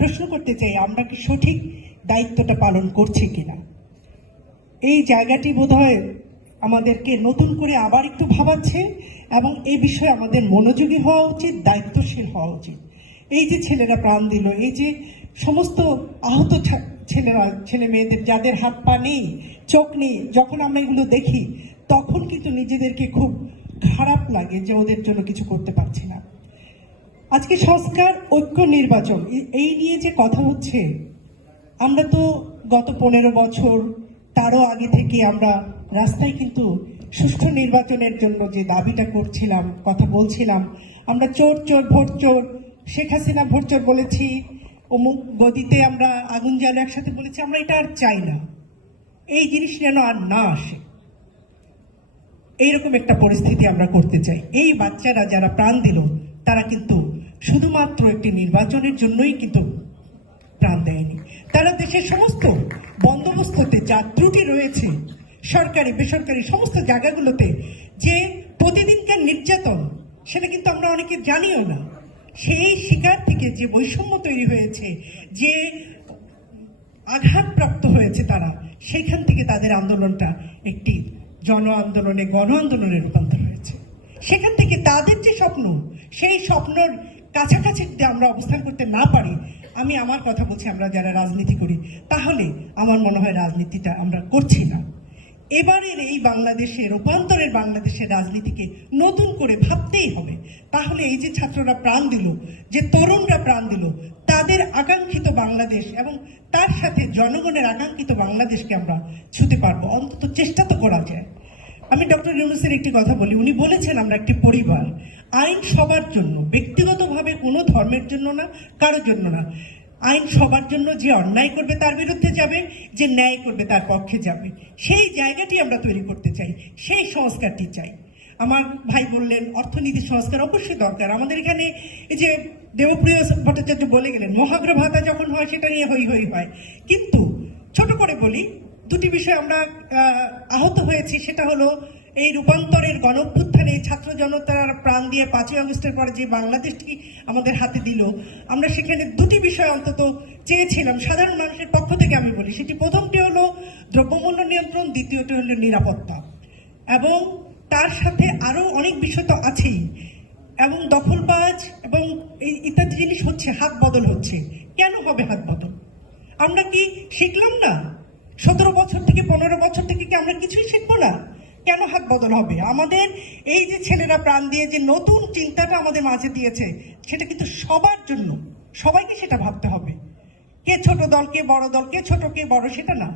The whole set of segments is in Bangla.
প্রশ্ন করতে চাই, আমরা কি সঠিক দায়িত্বটা পালন করছি কিনা। এই জায়গাটি বোধহয় আমাদেরকে নতুন করে আবার একটু ভাবাচ্ছে এবং এই বিষয়ে আমাদের মনোযোগী হওয়া উচিত, দায়িত্বশীল হওয়া উচিত। এই যে ছেলেরা প্রাণ দিল, এই যে সমস্ত আহত ছেলে মেয়েদের যাদের হাত পা নেই, চোখ নেই, যখন আমরা এগুলো দেখি তখন কিন্তু নিজেদেরকে খুব খারাপ লাগে যে ওদের জন্য কিছু করতে পারছি না। আজকে সংস্কার ঐক্য নির্বাচন এই নিয়ে যে কথা হচ্ছে, আমরা তো গত 15 বছর তারও আগে থেকে আমরা রাস্তায় কিন্তু সুষ্ঠু নির্বাচনের জন্য যে দাবিটা করছিলাম, কথা বলছিলাম, আমরা চোর চোর ভোট চোর, শেখ হাসিনা ভোট চোর বলেছি, অমুক গদিতে আমরা আগুন জ্বালো একসাথে বলেছি, আমরা এটা আর চাই না, এই জিনিস যেন আর না আসে, এইরকম একটা পরিস্থিতি আমরা করতে চাই। এই বাচ্চারা যারা প্রাণ দিল তারা কিন্তু শুধুমাত্র একটি নির্বাচনের জন্যই কিন্তু প্রাণ দেয়নি, তারা দেশের সমস্ত বন্দোবস্ততে যা ত্রুটি রয়েছে, সরকারি বেসরকারি সমস্ত জায়গাগুলোতে যে প্রতিদিনকার নির্যাতন, সেটা কিন্তু আমরা অনেকে জানিও না। সেই শিকার থেকে যে বৈষম্য তৈরি হয়েছে, যে আঘাতপ্রাপ্ত হয়েছে তারা, সেখান থেকে তাদের আন্দোলনটা একটি জন আন্দোলনে, গণ আন্দোলনে রূপান্তর হয়েছে। সেখান থেকে তাদের যে স্বপ্ন, সেই স্বপ্নর কাছাকাছি যদি আমরা অবস্থান করতে না পারি, আমি আমার কথা বলছি, আমরা যারা রাজনীতি করি, তাহলে আমার মনে হয় রাজনীতিটা আমরা করছি না। এবারের এই বাংলাদেশে, রূপান্তরের বাংলাদেশের রাজনীতিকে নতুন করে ভাবতেই হবে। তাহলে এই যে ছাত্ররা প্রাণ দিল, যে তরুণরা প্রাণ দিল, তাদের আকাঙ্ক্ষিত বাংলাদেশ এবং তার সাথে জনগণের আকাঙ্ক্ষিত বাংলাদেশকে আমরা ছুঁতে পারবো, অন্তত চেষ্টা তো করা যায়। আমি ডক্টর ইউনূসের একটি কথা বলি, উনি বলেছেন আমরা একটি পরিবার, আইন সবার জন্য, ব্যক্তিগতভাবে কোনো ধর্মের জন্য না, কারোর জন্য না, আইন সবার জন্য। যে অন্যায় করবে তার বিরুদ্ধে যাবে, যে ন্যায় করবে তার পক্ষে যাবে। সেই জায়গাটি আমরা তৈরি করতে চাই, সেই সংস্কারটি চাই। আমার ভাই বললেন অর্থনীতি সংস্কার অবশ্যই দরকার। আমাদের এখানে এই যে দেবপ্রিয় ভট্টাচার্য বলে গেলেন, মহাগ্র ভাতা যখন হয় সেটা নিয়ে হই হই হয়, কিন্তু ছোট করে বলি, দুটি বিষয় আমরা আহত হয়েছি। সেটা হলো এই রূপান্তরের গণঅভ্যুত্থানে ছাত্র জনতার প্রাণ দিয়ে 5ই আগস্টের পরে যে বাংলাদেশটি আমাদের হাতে দিল, আমরা সেখানে দুটি বিষয় অন্তত চেয়েছিলাম সাধারণ মানুষের পক্ষ থেকে। আমি বলি, সেটি প্রথমটি হলো দ্রব্যমূল্য নিয়ন্ত্রণ, দ্বিতীয়টি হলো নিরাপত্তা, এবং তার সাথে আরো অনেক বিষয় তো আছেই, এবং দখলবাজ এবং এই ইত্যাদি জিনিস হচ্ছে, হাত বদল হচ্ছে। কেন হবে হাত বদল? আমরা কি শিখলাম না? 17 বছর থেকে 15 বছর থেকে কি আমরা কিছুই শিখবো না? কেন হাত বদল হবে? আমাদের এই যে ছেলেরা প্রাণ দিয়ে যে নতুন চিন্তাটা আমাদের মাঝে দিয়েছে, সেটা কিন্তু সবার জন্য, সবাইকে সেটা ভাবতে হবে। কে ছোট দল, কে বড় দল, কে ছোট কে বড়, সেটা না,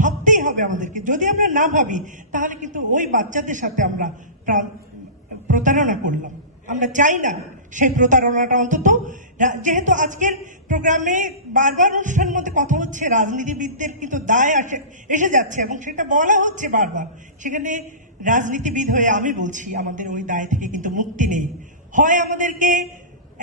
ভাবতেই হবে আমাদেরকে। যদি আমরা না ভাবি, তাহলে কিন্তু ওই বাচ্চাদের সাথে আমরা প্রতারণা করলাম। আমরা চাই না সেই প্রতারণাটা। অন্তত যেহেতু আজকের প্রোগ্রামে বারবার অনুষ্ঠানের মধ্যে কথা হচ্ছে, রাজনীতিবিদদের কিন্তু দায় এসে যাচ্ছে এবং সেটা বলা হচ্ছে বারবার, সেখানে রাজনীতিবিদ হয়ে আমি বলছি, আমাদের ওই দায় থেকে কিন্তু মুক্তি নেই। হয় আমাদেরকে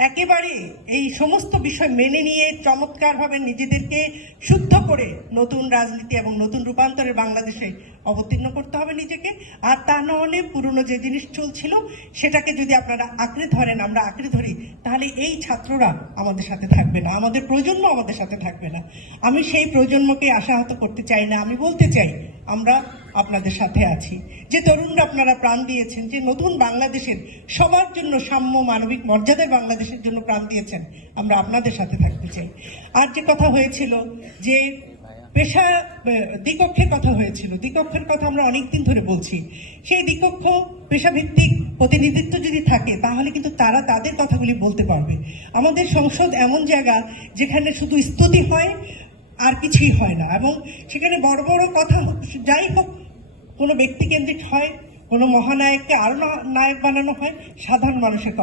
একেবারে এই সমস্ত বিষয় মেনে নিয়ে চমৎকারভাবে নিজেদেরকে শুদ্ধ করে নতুন রাজনীতি এবং নতুন রূপান্তরের বাংলাদেশে অবতীর্ণ করতে হবে নিজেকে, আর তা না হলে পুরনো যে জিনিস চলছিল সেটাকে যদি আপনারা আঁকড়ে ধরেন, আমরা আঁকড়ে ধরি, তাহলে এই ছাত্ররা আমাদের সাথে থাকবে না, আমাদের প্রজন্ম আমাদের সাথে থাকবে না। আমি সেই প্রজন্মকে আশাহত করতে চাই না। আমি বলতে চাই, আমরা আপনাদের সাথে আছি। যে তরুণরা আপনারা প্রাণ দিয়েছেন, যে নতুন বাংলাদেশের সবার জন্য সাম্য মানবিক মর্যাদার বাংলাদেশের জন্য প্রাণ দিয়েছেন, আমরা আপনাদের সাথে থাকতে চাই। আর যে কথা হয়েছিল যে পেশা দ্বিকক্ষের কথা হয়েছিল, দ্বিকক্ষের কথা আমরা অনেকদিন ধরে বলছি। সেই দ্বিকক্ষ পেশাভিত্তিক প্রতিনিধিত্ব যদি থাকে, তাহলে কিন্তু তারা তাদের কথাগুলি বলতে পারবে। আমাদের সংসদ এমন জায়গা যেখানে শুধু স্তুতি হয় আর কিছুই হয় না, এবং সেখানে বড় বড় কথা যাই হোক কোনো ব্যক্তিকেন্দ্রিক হয়, কোনো মহানায়ককে আরো নায়ক বানানো হয়, সাধারণ মানুষের